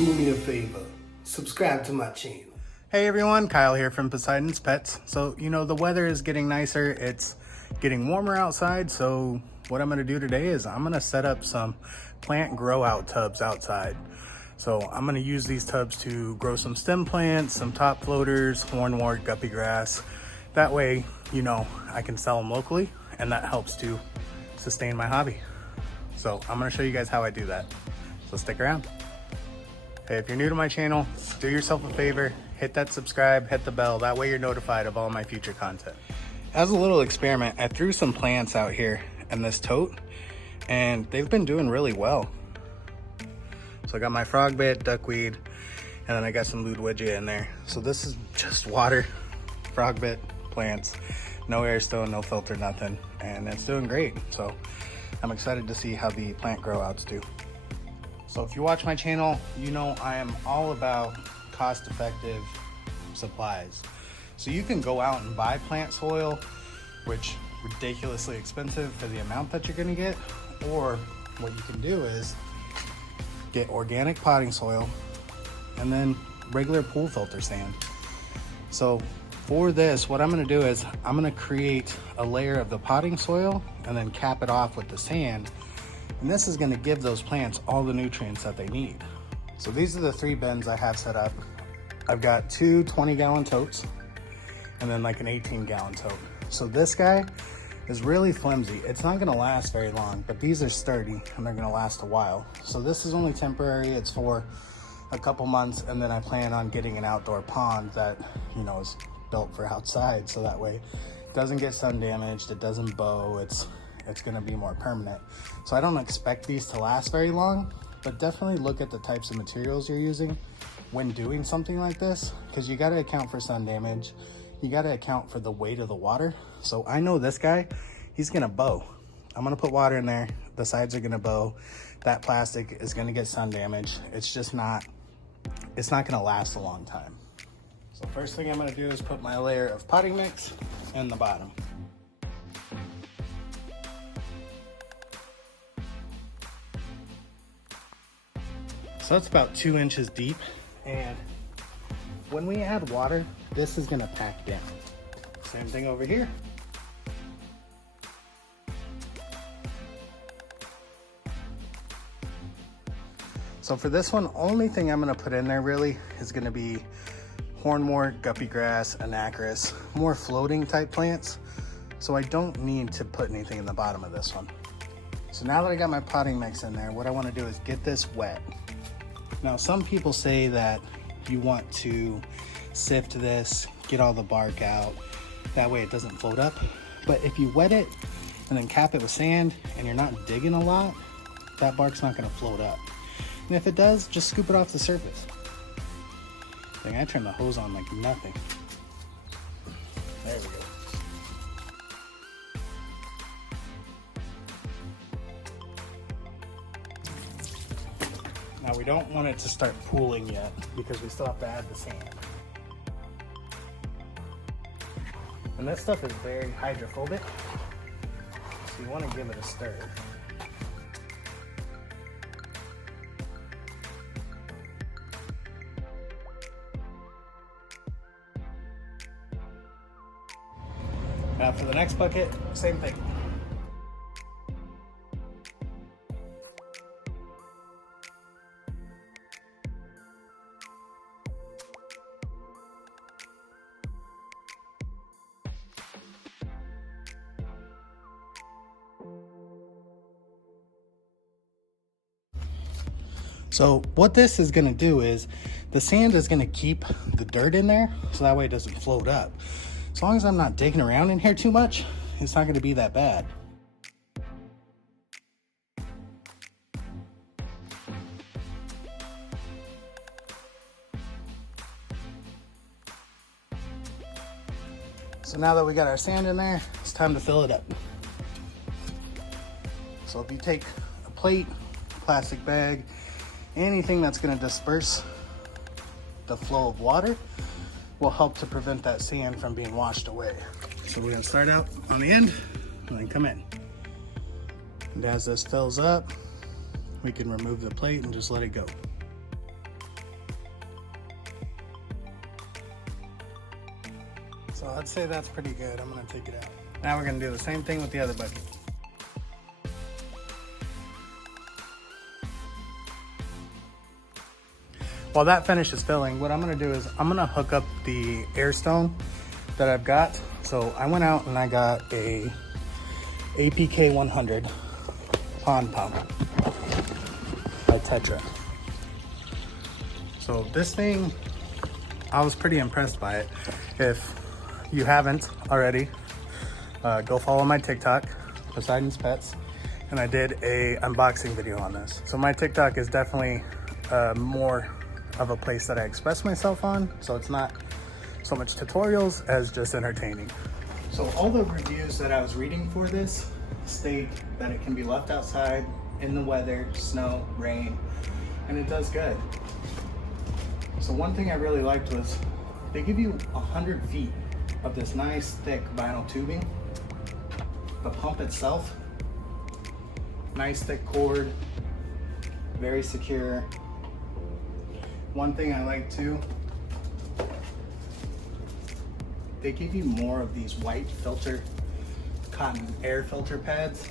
do me a favor, subscribe to my channel. Hey everyone, Kyle here from Poseidon's Pets. So, the weather is getting nicer, it's getting warmer outside, so what I'm gonna do today is I'm gonna set up some plant grow out tubs outside. So I'm gonna use these tubs to grow some stem plants, some top floaters, hornwort, guppy grass. That way, I can sell them locally, and that helps to sustain my hobby. So I'm gonna show you guys how I do that. So stick around. Hey, if you're new to my channel, do yourself a favor, hit that subscribe, hit the bell. That way you're notified of all my future content. As a little experiment, I threw some plants out here in this tote, and they've been doing really well. So I got my frog bit, duckweed, and then I got some Ludwigia in there. So this is just water, frog bit, plants, no air stone, no filter, nothing, and it's doing great. So I'm excited to see how the plant grow outs do. So if you watch my channel, you know I am all about cost-effective supplies. So you can go out and buy plant soil, which is ridiculously expensive for the amount that you're gonna get, or what you can do is get organic potting soil and then regular pool filter sand. So for this, what I'm gonna do is I'm gonna create a layer of the potting soil and then cap it off with the sand. And this is gonna give those plants all the nutrients that they need. So these are the 3 bins I have set up. I've got 2 20-gallon totes and then like an 18-gallon tote. So this guy is really flimsy. It's not gonna last very long, but these are sturdy and they're gonna last a while. So this is only temporary. It's for a couple months, and then I plan on getting an outdoor pond that, is built for outside. So that way it doesn't get sun damaged, it doesn't bow, it's gonna be more permanent. So I don't expect these to last very long, but definitely look at the types of materials you're using when doing something like this, because you gotta account for sun damage, you gotta account for the weight of the water. So I know this guy, he's gonna bow. I'm gonna put water in there, the sides are gonna bow, that plastic is gonna get sun damage. It's not gonna last a long time. So first thing I'm gonna do is put my layer of potting mix in the bottom. So it's about 2 inches deep, and when we add water, this is gonna pack down. Same thing over here. So for this one, only thing I'm gonna put in there really is gonna be hornwort, guppy grass, anacris, more floating type plants. So I don't need to put anything in the bottom of this one. So now that I got my potting mix in there, what I wanna do is get this wet. Now, some people say that you want to sift this, get all the bark out, that way it doesn't float up. But if you wet it and then cap it with sand and you're not digging a lot, that bark's not gonna float up. And if it does, just scoop it off the surface. Dang, I turned the hose on like nothing. There we go. Now we don't want it to start pooling yet because we still have to add the sand. And this stuff is very hydrophobic, so you want to give it a stir. Now for the next bucket, same thing. So what this is gonna do is the sand is gonna keep the dirt in there, so that way it doesn't float up. As long as I'm not digging around in here too much, it's not gonna be that bad. So now that we got our sand in there, it's time to fill it up. So if you take a plate, plastic bag, anything that's going to disperse the flow of water will help to prevent that sand from being washed away. So we're going to start out on the end and then come in. And as this fills up, we can remove the plate and just let it go. I'd say that's pretty good. I'm gonna take it out. Now we're gonna do the same thing with the other bucket. While that finishes filling, what I'm gonna do is I'm gonna hook up the air stone that I've got. So I went out and I got a APK 100 pond pump by Tetra. So this thing, I was pretty impressed by it. If you haven't already, go follow my TikTok, Poseidon's Pets, and I did a unboxing video on this. So my TikTok is definitely more of a place that I express myself on, so it's not so much tutorials as just entertaining. So all the reviews that I was reading for this state that it can be left outside in the weather, snow, rain, and it does good. So one thing I really liked was they give you 100 feet of this nice thick vinyl tubing. The pump itself, nice thick cord, very secure. One thing I like too, they give you more of these white filter, cotton air filter pads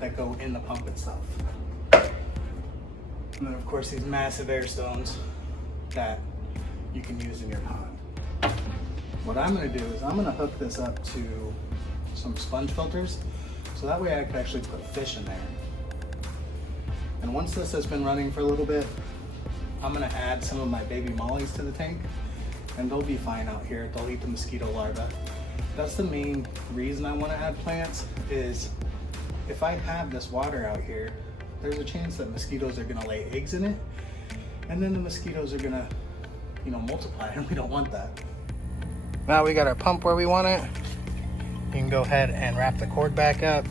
that go in the pump itself. And then of course these massive air stones that you can use in your pond. What I'm gonna do is I'm gonna hook this up to some sponge filters, so that way I can actually put fish in there. And once this has been running for a little bit, I'm gonna add some of my baby mollies to the tank, and they'll be fine out here. They'll eat the mosquito larvae. That's the main reason I wanna add plants, is if I have this water out here, there's a chance that mosquitoes are gonna lay eggs in it, and then the mosquitoes are gonna, multiply, and we don't want that. Now we got our pump where we want it. You can go ahead and wrap the cord back up.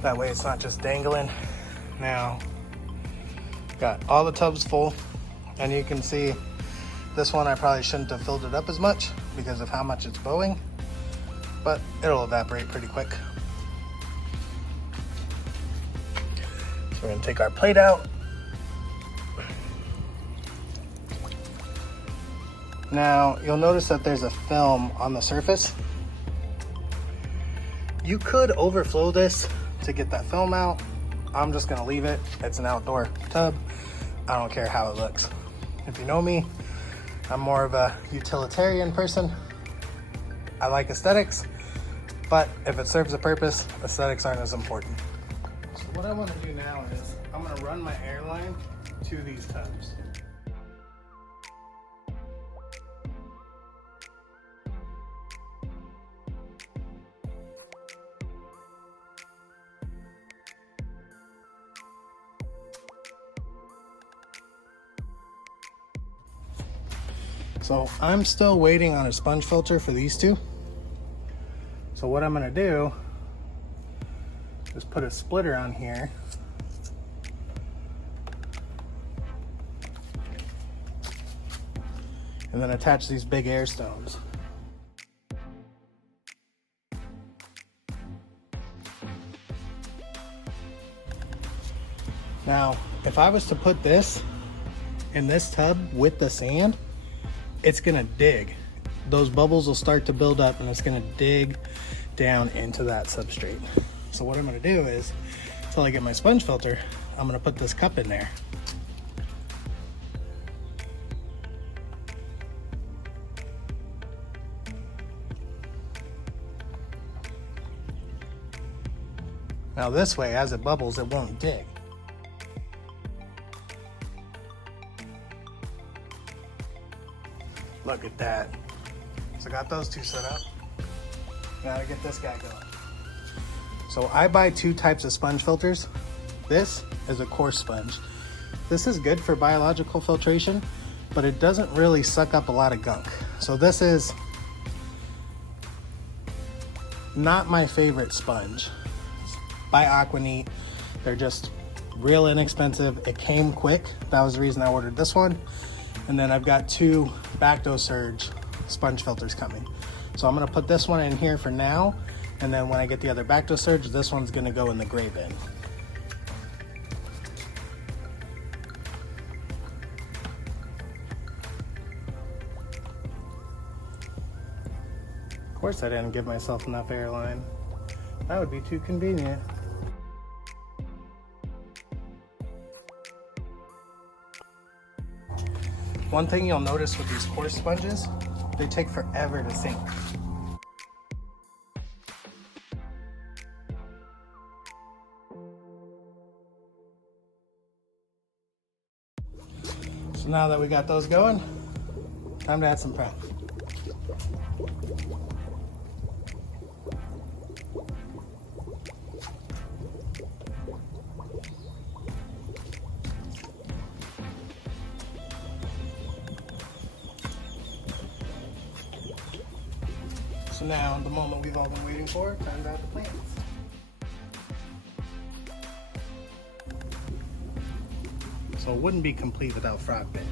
That way it's not just dangling. Now, got all the tubs full, and you can see this one I probably shouldn't have filled it up as much because of how much it's bowing, but it'll evaporate pretty quick. So we're gonna take our plate out. Now, you'll notice that there's a film on the surface. You could overflow this to get that film out. I'm just gonna leave it. It's an outdoor tub. I don't care how it looks. If you know me, I'm more of a utilitarian person. I like aesthetics, but if it serves a purpose, aesthetics aren't as important. So what I wanna do now is I'm gonna run my air line to these tubs. So I'm still waiting on a sponge filter for these two. So what I'm gonna do is put a splitter on here. And then attach these big air stones. Now, if I was to put this in this tub with the sand, it's gonna dig. Those bubbles will start to build up and it's gonna dig down into that substrate. So what I'm gonna do is, until I get my sponge filter, I'm gonna put this cup in there. Now this way, as it bubbles, it won't dig. Look at that. So I got those two set up. Now to get this guy going. So I buy two types of sponge filters. This is a coarse sponge. This is good for biological filtration, but it doesn't really suck up a lot of gunk. So this is not my favorite sponge. It's by Aquaneat. They're just real inexpensive. It came quick. That was the reason I ordered this one. And then I've got two Bacto Surge sponge filters coming. So I'm gonna put this one in here for now, and then when I get the other Bacto Surge, this one's gonna go in the gray bin. course I didn't give myself enough airline. That would be too convenient. One thing you'll notice with these coarse sponges, they take forever to sink. So now that we got those going, time to add some prep. So now, the moment we've all been waiting for, time to add the plants. So it wouldn't be complete without frog bait.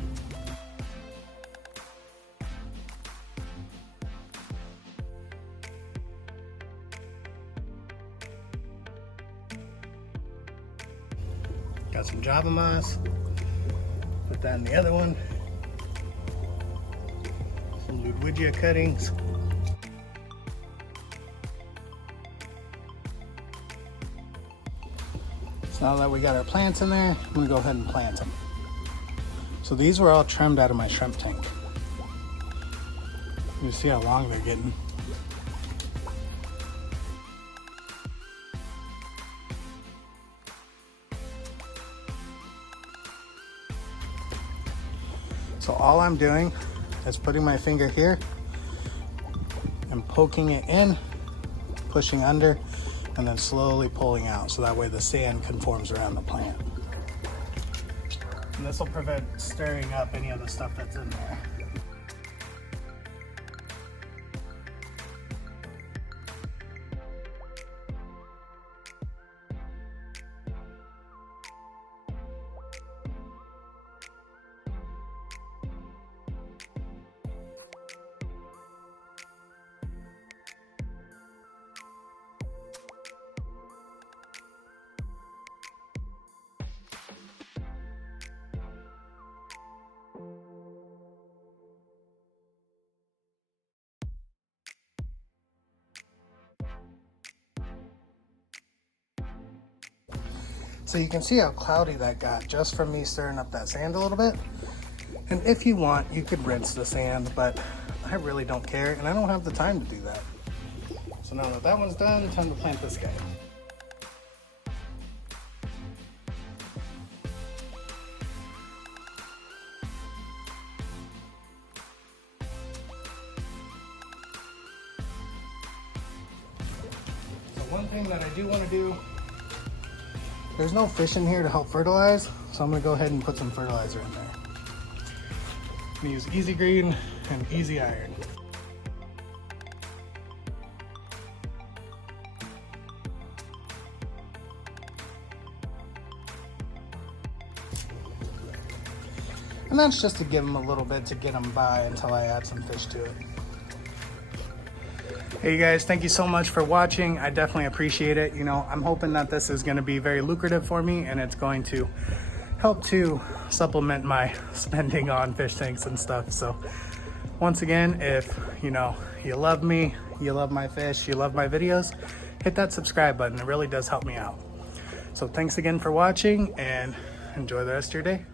Got some Java moss. Put that in the other one. Some Ludwigia cuttings. Now that we got our plants in there, I'm gonna go ahead and plant them. So these were all trimmed out of my shrimp tank. You see how long they're getting. So all I'm doing is putting my finger here and poking it in, pushing under, and then slowly pulling out, so that way the sand conforms around the plant. And this will prevent stirring up any of the stuff that's in there. So you can see how cloudy that got just from me stirring up that sand a little bit. And if you want, you could rinse the sand, but I really don't care, and I don't have the time to do that. So now that that one's done, time to plant this guy. So one thing that I do want to do, there's no fish in here to help fertilize, so I'm gonna go ahead and put some fertilizer in there. I'm gonna use Easy Green and Easy Iron. And that's just to give them a little bit to get them by until I add some fish to it. Hey guys, thank you so much for watching. I definitely appreciate it. You know, I'm hoping that this is gonna be very lucrative for me, and it's going to help to supplement my spending on fish tanks and stuff. So once again, if you know, you love me, you love my fish, you love my videos, hit that subscribe button. It really does help me out. So thanks again for watching, and enjoy the rest of your day.